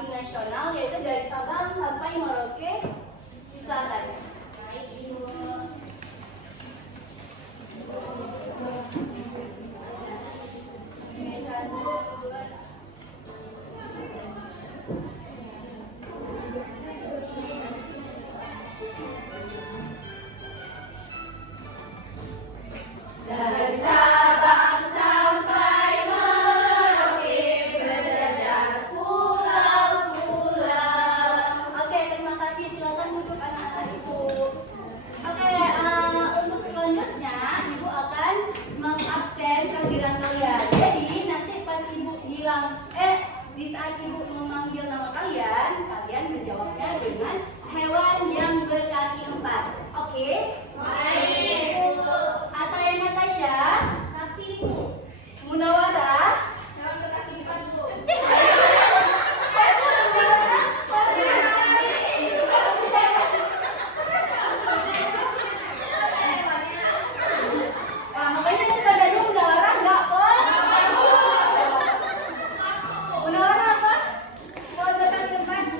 kebun nasional, yaitu dari Sabang sampai Merauke di selatan. Baik, Ibu. Ini satu, dua. Dari Sabang sampai Merauke berderajat pulau-pulau. Oke, terima kasih. Silakan duduk anak-anak Ibu. Oke, untuk selanjutnya Ibu akan mengabsen kehadiran kalian. Jadi nanti pas Ibu bilang, di saat Ibu memanggil nama kalian, kalian menjawabnya dengan hewan yang berkaki 4. Oke? Baik, Bu. Ataya Natasha, sapi, Bu. Munawara, hewan berkaki 4, Bu. Nah, makanya kita tanya Munawara enggak, Pon? Munawara apa? Hewan berkaki 4.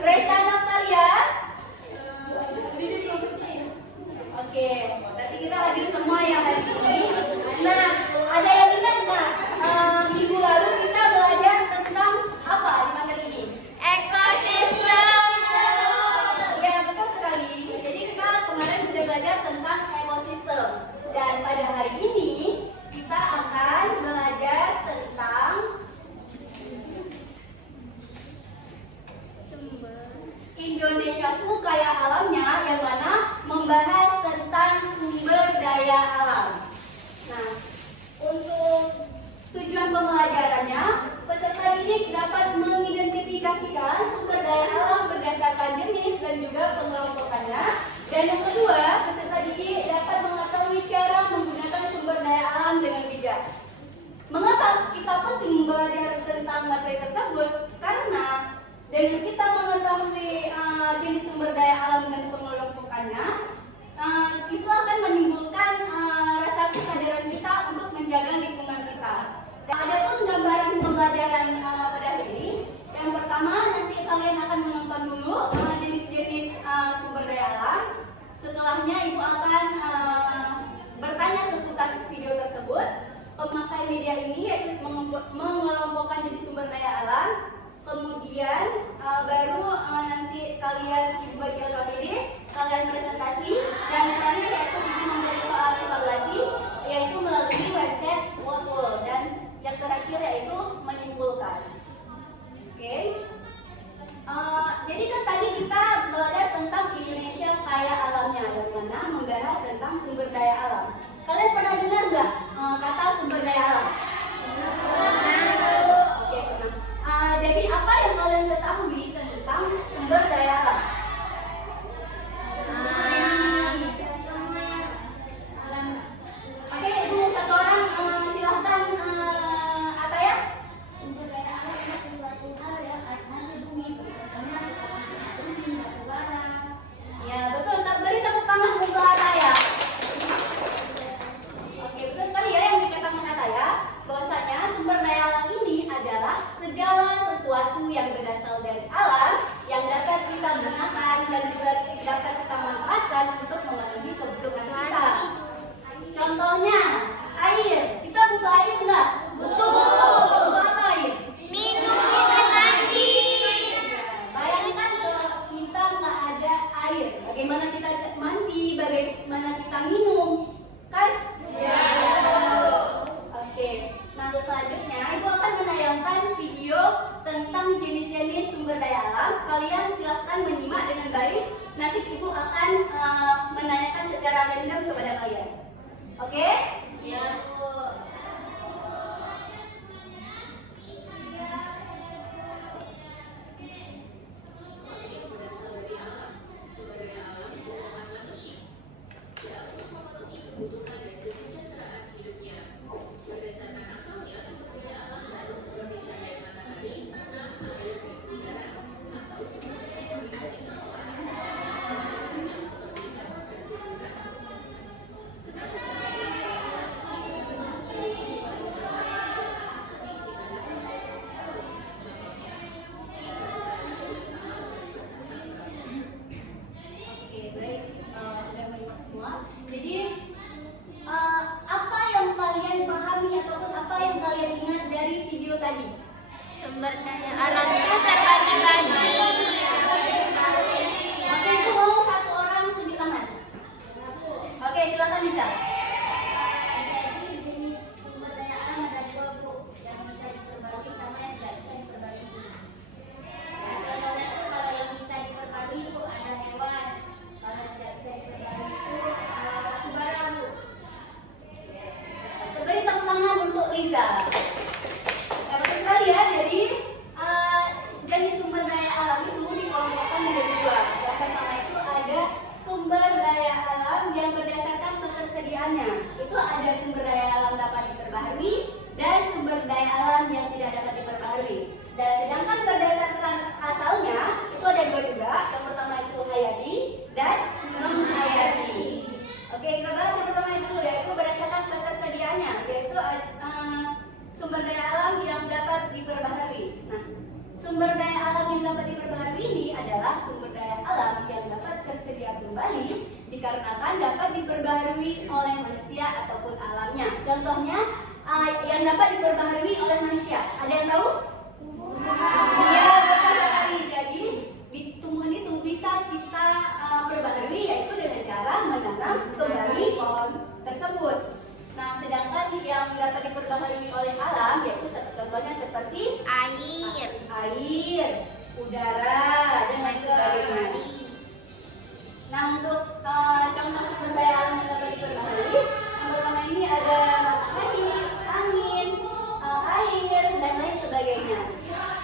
Resha Natalia. Oke, berarti kita hadir semua ya hari ini. Nah, ada yang ingat nggak? Minggu lalu kita belajar tentang apa di materi ini? Ekosistem. Ya, betul sekali. Jadi kita kemarin sudah belajar tentang ekosistem. Dan pada hari ini kita akan belajar tentang Indonesiaku kaya alamnya, yang mana membahas tentang sumber daya alam. Nah, untuk tujuan pembelajarannya, peserta didik dapat mengidentifikasikan sumber daya alam berdasarkan jenis dan juga pengelompokannya. Dan yang kedua, peserta didik dapat mengetahui cara menggunakan sumber daya alam dengan bijak. Mengapa kita penting belajar tentang materi tersebut? Karena dengan kita mengetahui jenis sumber daya alam dan pengelompokannya, itu akan menimbulkan rasa kesadaran kita untuk menjaga lingkungan kita. Adapun gambaran pembelajaran pada hari ini, yang pertama nanti kalian akan menonton dulu jenis-jenis sumber daya alam. Setelahnya Ibu akan bertanya seputar video tersebut. Pemakai media ini yaitu mengelompokkan jenis sumber daya alam. Kemudian baru nanti kalian Ibu bagi LKPD, kalian presentasi, dan terakhir yaitu Ibu memberi soal evaluasi, yaitu melalui website World, dan yang terakhir yaitu menyimpulkan. Oke. Jadi kan tadi kita belajar tentang Indonesia kaya alamnya, yang mana membahas tentang sumber daya alam. Kalian pernah dengar nggak kata sumber daya alam? Oke, pernah. Jadi apa yang kalian ketahui tentang sumber daya alam? Oke, Ibu satu orang silahkan Ataya. Sumber daya alam adalah sesuatu hal yang ada di bumi, contohnya seperti bumi, batu bara. Ya betul, beri tepuk tangan untuk Ataya. Oke, betul sekali ya yang dikatakan Ataya, bahwasanya sumber daya alam ini adalah segala sesuatu yang berasal dari alam yang dapat kita gunakan dan juga dapat kita manfaatkan untuk memenuhi kebutuhan kita. Contohnya, air. Kita butuh air enggak? Butuh. Butuh apa air? Minum, mandi. Bayangkan kalau kita nggak ada air, bagaimana kita mandi, bagaimana kita minum, kan? Ya. Oke. Nah, untuk selanjutnya Ibu akan menayangkan video tentang jenis-jenis sumber daya alam. Kalian silahkan menyimak dengan baik. Nanti Ibu akan menanyakan secara random kepada kalian. Oke? Ya, Bu. Kebutuhan dan kesejahteraan hidupnya. Berdasarkan asalnya, sumber daya alam harus seperti cahaya matahari, tanah, air, dan udara, atau sumber daya yang bisa dikelola dengan seperti karbon dan tumbuhan. Sedangkan sumber daya Sumber daya alam itu terbagi-bagi. Oke, itu mau satu orang tunjuk tangan. Oke, silakan Lisa. Jadi jenis sumber daya alam ada dua, Bu, yang bisa diperbagi sama yang tidak bisa diperbagi. Nah, contohnya itu kalau yang bisa diperbagi itu ada hewan, kalau yang tidak bisa diperbagi itu batu bara, Bu. Beri tepuk tangan untuk Lisa. Ya, betul sekali ya. Jadi jenis sumber daya alam itu dikelompokkan menjadi dua. Yang pertama itu ada sumber daya alam yang berdasarkan ketersediaannya. Itu ada sumber daya alam dapat diperbaharui dan sumber daya alam yang tidak dapat diperbaharui. Dan sedangkan berdasarkan asalnya itu ada dua juga. Yang pertama itu hayati dan non hayati. Oke, kita bahas yang pertama itu yaitu berdasarkan ketersediaannya, yaitu sumber daya alam yang dapat diperbaharui. Nah, sumber daya alam yang dapat diperbaharui ini adalah sumber daya alam yang dapat tersedia kembali dikarenakan dapat diperbaharui oleh manusia ataupun alamnya. Contohnya yang dapat diperbaharui oleh manusia. Ada yang tahu? Iya, betul sekali. Jadi tumbuhan itu bisa kita perbaharui yaitu dengan cara menanam kembali pohon tersebut. Nah, sedangkan yang dapat diperbaharui oleh alam yaitu contohnya seperti air, udara, dan lain sebagainya. Nah, untuk contoh sumber daya alam yang dapat diperbaharui, yang pertama ini ada matahari, angin, air, dan lain sebagainya.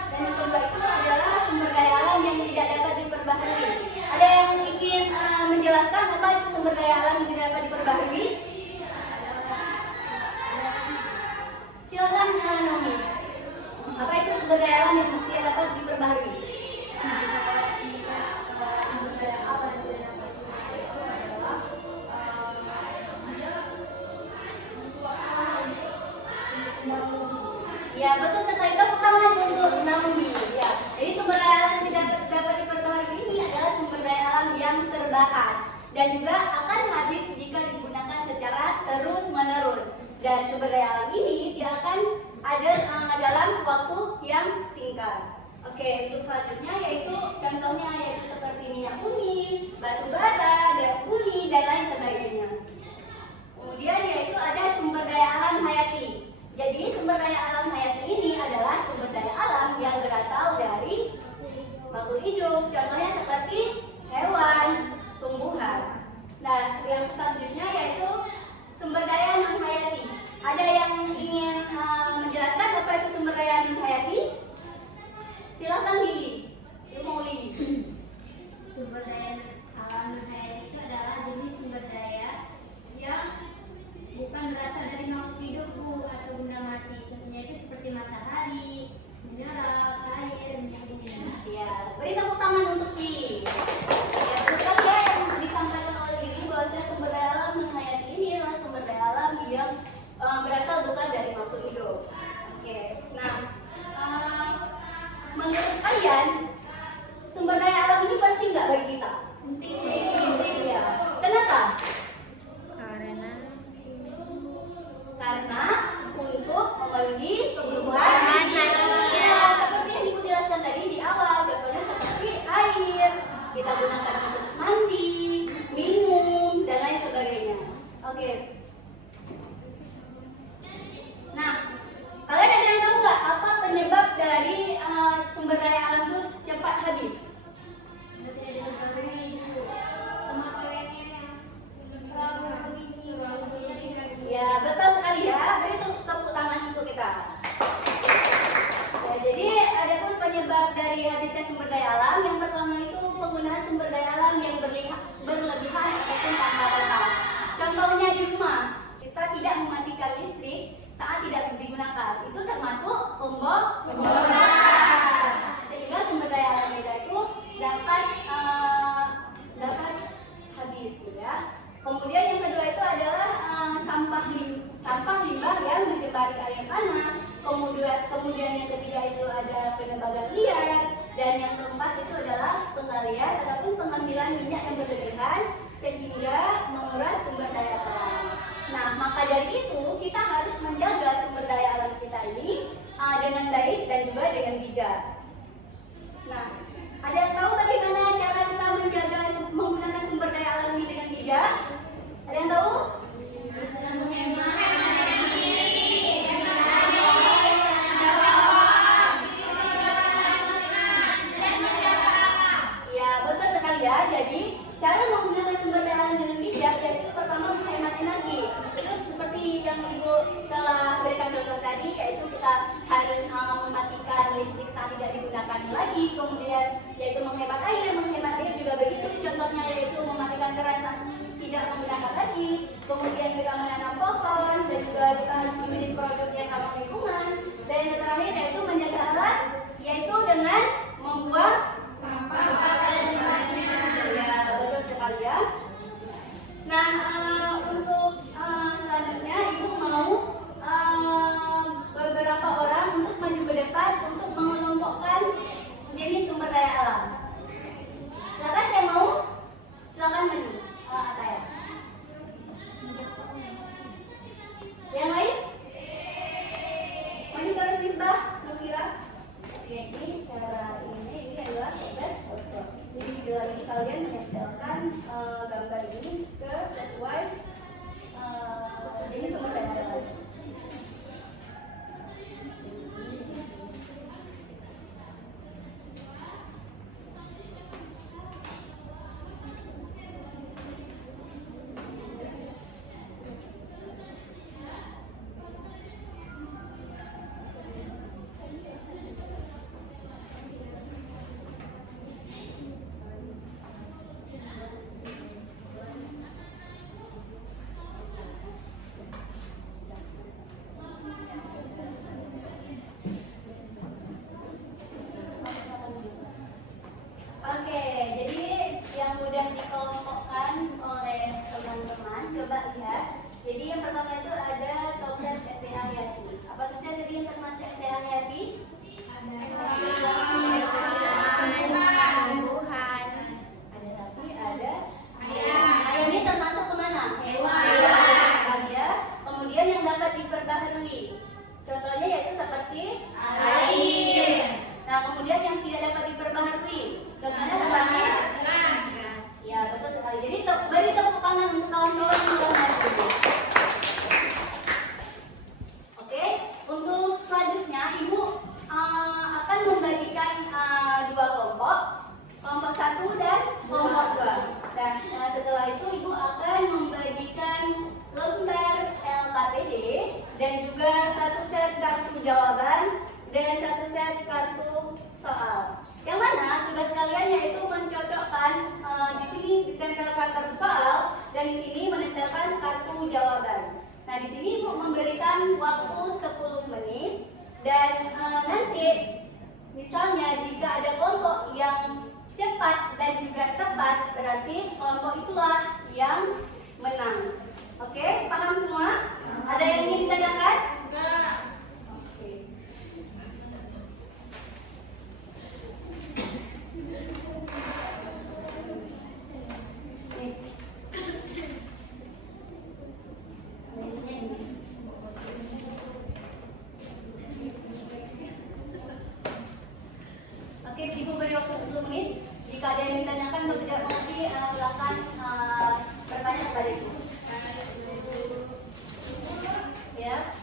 Dan yang kedua itu adalah sumber daya alam yang tidak dapat diperbaharui. Ada yang ingin menjelaskan apa itu sumber daya alam yang tidak dapat diperbaharui? Silakan Naomi. Apa itu sumber daya alam yang tidak dapat diperbaharui? Ya, betul sekali. Tepuk tangan untuk Naomi. Ya, jadi sumber daya alam yang tidak dapat diperbaharui ini adalah sumber daya alam yang terbatas dan juga akan habis jika digunakan secara terus-menerus. Dan sumber daya alam ini tidak akan ada dalam waktu yang singkat. Oke, untuk selanjutnya yaitu contohnya yaitu seperti minyak bumi, batu bara, gas bumi, dan lain sebagainya. Kemudian yaitu ada sumber daya alam hayati. Jadi sumber daya alam hayati ini adalah sumber daya alam yang berasal dari makhluk hidup. Contohnya seperti hewan, tumbuhan. Nah, yang selanjutnya yaitu sumber daya non hayati. Ada yang ingin menjelaskan apa itu sumber daya non hayati? Silakan Lili. Sumber daya alam non hayati itu adalah jenis sumber daya yang bukan berasal dari makhluk hidup, Bu, atau benda mati. Contohnya itu seperti matahari, mineral, air, minyak bumi. Ya, beri tepuk tangan untuk Lili. Ya, betul sekali ya yang disampaikan oleh Lili bahwa sumber daya alam non hayati ini adalah sumber daya alam yang berasal bukan dari makhluk hidup. Oke, nah menurut kalian sumber daya alam ini penting nggak bagi kita? Penting. Ya. Kenapa? Karena untuk memenuhi kebutuhan manusia. Seperti yang Ibu jelaskan tadi di awal, contohnya seperti air, kita gunakan untuk mandi, minum, dan lain sebagainya. Oke. Nah, kalian ada yang tahu nggak apa penyebab dari sumber daya alam itu cepat habis? Ya, betul sekali ya. Beri tepuk tangan untuk kita. Ya, jadi ada pun penyebab dari habisnya sumber daya alam. Yang pertama itu penggunaan sumber daya alam yang berlebihan ataupun tanpa batas. Contohnya di rumah, kita tidak mematikan listrik saat tidak digunakan. Itu termasuk pemborosan. Sehingga sumber daya alam kita itu dapat habis, gitu ya. Kemudian yang kedua itu adalah sampah limbah yang mencemari area tanah. Kemudian yang ketiga itu ada penebangan liar, dan yang keempat itu adalah penggalian ataupun pengambilan minyak yang berlebihan sehingga menguras sumber daya alam. Nah, maka dari itu kita harus menjaga sumber daya alam kita ini dengan baik dan juga dengan menggunakannya lagi. Kemudian yaitu menghemat air juga begitu. Contohnya yaitu mematikan keran saat tidak menggunakan lagi. Kemudian kita menanam pohon dan juga kita harus memilih produk yang ramah lingkungan. Dan yang terakhir yaitu menjaga alam, yaitu dengan membuang sampah pada tempatnya. Ya, betul sekali ya. Nah, untuk selanjutnya Ibu mau beberapa orang untuk maju ke depan untuk mengelompokkan jenis sumber daya alam. Silakan yang mau, silakan maju. Ataya. Yang lain? Maju terus Misbah, Nukira. Oke, ini cara ini adalah tugas foto. Jadi lagi kalian menempelkan gambar ini ke sesuai jenis sumber daya alam. Oke, jadi yang mudah dikelompokkan oleh teman-teman, coba lihat. Jadi yang pertama itu ada toples STH Hayati. Apa saja dari yang termasuk STH Hayati? Tumbuhan. Ada sapi, ada ayam. Ayam ini termasuk kemana? Hewan. Ya. Kemudian yang dapat diperbaharui. Contohnya yaitu seperti Air. Nah, kemudian yang tidak dapat diperbaharui. Contohnya seperti Gas. ya, betul sekali. Jadi beri tepuk tangan untuk kawan-kawan yang sudah maju. Oke, untuk selanjutnya Ibu akan membagikan dua kelompok, kelompok 1 dan kelompok 2. Dan setelah itu Ibu akan membagikan lembar LKPD dan juga satu set kartu jawaban dan satu set kartu soal. Yang mana tugas kalian yaitu mencocokkan di sini ditempelkan kartu soal dan di sini menempelkan kartu jawaban. Nah, di sini Ibu memberikan waktu 10 menit dan nanti misalnya jika ada kelompok yang cepat dan juga tepat, berarti kelompok itulah yang menang. Oke, paham semua? Ada yang ingin ditanyakan? Enggak. Oke. Oke, Ibu beri waktu 10 menit. Jika ada yang ditanyakan atau tidak mengerti, silakan bertanya kepada Ibu. Ya.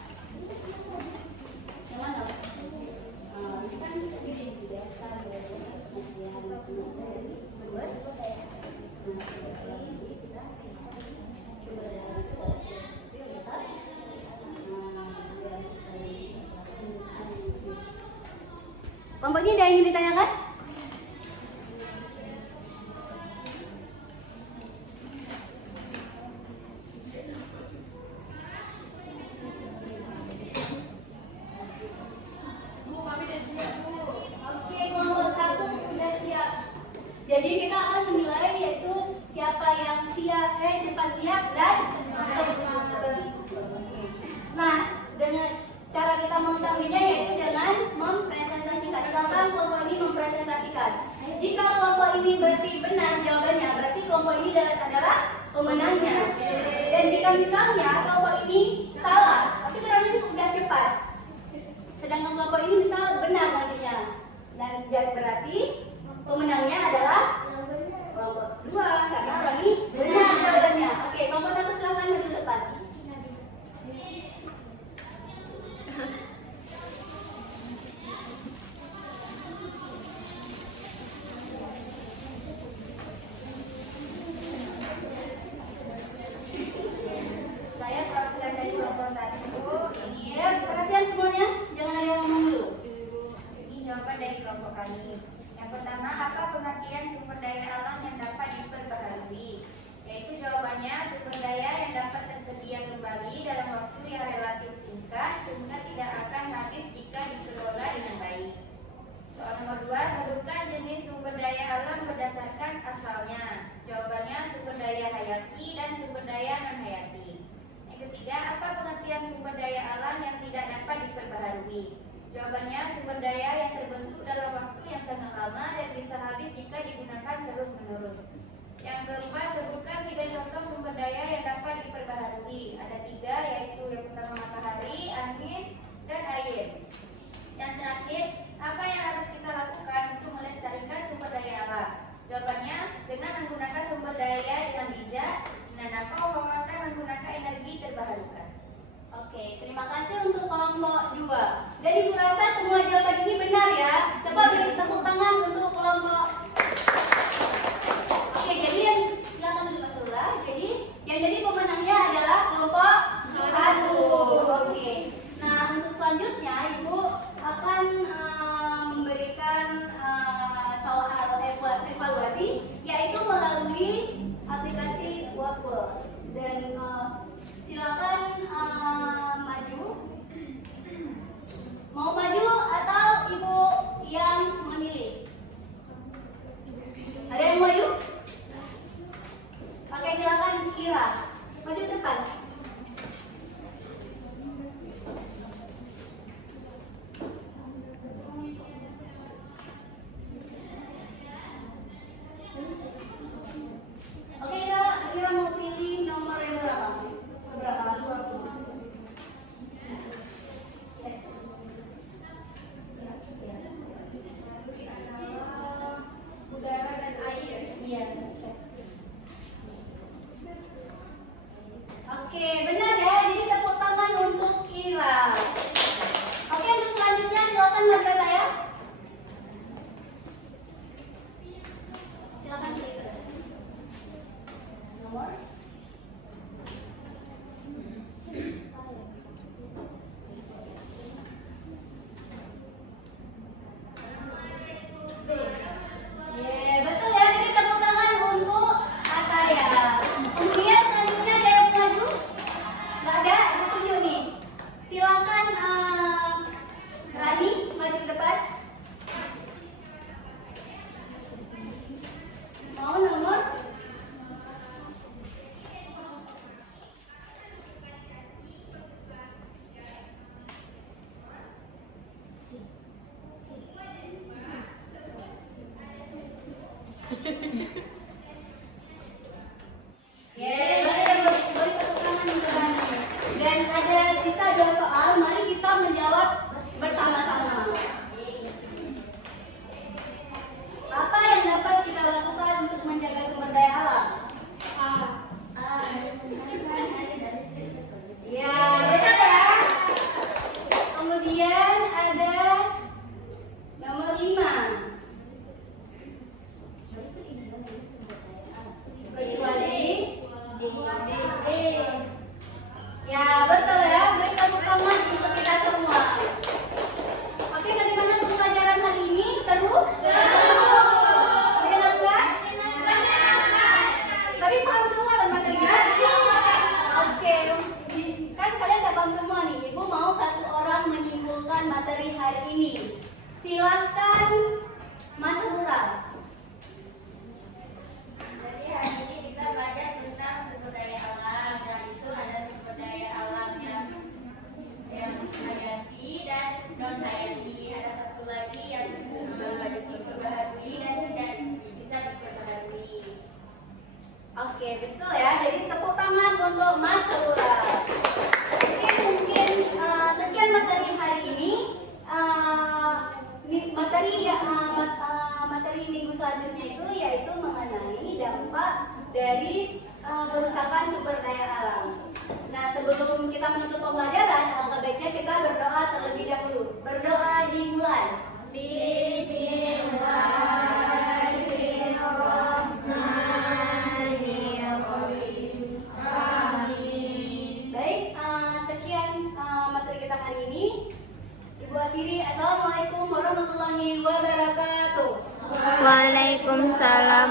Yang mana? Ini kan tadi dijelaskan kemudian dari sumber. Kelompok ini ada yang ingin ditanyakan? Oke, kelompok 1 sudah siap. Jadi kita akan menilai yaitu siapa yang siap, cepat siap dan nah, dengan cara kita mengetahuinya yaitu dengan mempresentasikan. Silakan kelompok ini mempresentasikan. Jika kelompok ini berarti benar jawabannya, berarti kelompok ini adalah pemenangnya. Dan jika misalnya kelompok ini salah, tapi karena itu sudah cepat, sedangkan kelompok ini misal benar nantinya, dan berarti pemenangnya adalah kelompok 2 karena orang ini benar jawabannya. Oke, kelompok 1 silakan maju ke depan. Saya berbagi dalam waktu yang relatif singkat sehingga tidak akan habis jika dikelola dengan baik. Soal nomor 2, sebutkan jenis sumber daya alam berdasarkan asalnya. Jawabannya sumber daya hayati dan sumber daya non-hayati. Yang ketiga, apa pengertian sumber daya alam yang tidak dapat diperbaharui? Jawabannya sumber daya yang terbentuk dalam waktu yang sangat lama dan bisa habis jika digunakan terus-menerus. Yang keempat, sebutkan 3 contoh sumber daya yang dapat diperbaharui. Ada 3, yaitu yang pertama matahari, angin, dan air. Yang terakhir, apa yang harus kita lakukan untuk melestarikan sumber daya alam? Jawabannya, dengan menggunakan sumber daya dengan bijak, menanam pohon, dan menggunakan energi terbarukan. Oke, terima kasih untuk kelompok 2. Dan Ibu rasa semua jawaban ini benar ya? Coba beri tepuk tangan untuk kelompok. Oke, jadi yang silakan untuk Mas Lura. Jadi yang jadi pemenangnya adalah kelompok 1. Oke. Nah, untuk selanjutnya Ibu akan memberikan soal atau evaluasi, yaitu melalui aplikasi Wapel. Dan silakan maju. Mau maju atau Ibu yang memilih? Ada yang maju? Oke, silakan Kira. Maju depan. Oke, Kira mau pilih nomor yang berapa? Berapa? 20. Udara dan air. Iya. Oke, benar ya. Jadi tepuk tangan untuk Kira. Oke, untuk selanjutnya silakan Magdalena ya. Silakan Kira. Nomor. Betul ya, jadi tepuk tangan untuk Ataya. Kemudian selanjutnya ada yang maju? Nggak ada, Ibu tunjuk nih. Silakan Rani maju ke depan. Mau nomor? Boleh tepuk tangan untuk Rani. Dan ada sisa 2 soal, mari kita menjawab bersama-sama. Apa yang dapat kita lakukan untuk menjaga sumber daya alam? Ya, betul ya. Kemudian ada nomor 5. Kecuali ya, betul ya. Beri tepuk tangan untuk kita semua. Oke, bagaimana pembelajaran hari ini? Seru? Menyenangkan? Tapi paham semua dan materinya? Oke, kan kalian gak paham semua nih. Ibu mau 1 orang menyimpulkan materi hari ini. Silakan Mas Lura. Jadi hari ini kita belajar tentang sumber daya alam, dan itu ada sumber daya alam yang hayati dan non hayati. Ada satu lagi yang diperbaharui dan tidak bisa diperbaharui. Oke, betul ya. Jadi tepuk tangan untuk Mas Lura. Oke, mungkin sekian materi hari ini. Materi minggu selanjutnya itu yaitu mengenai dampak dari kerusakan sumber daya alam. Nah, sebelum kita menutup pembelajaran, alangkah baiknya kita berdoa terlebih dahulu. Berdoa dimulai. Bismillahirrahmanirrahim. Amin. Baik, sekian materi kita hari ini. Ibu akhiri, Assalamualaikum warahmatullahi wabarakatuh. Waalaikumsalam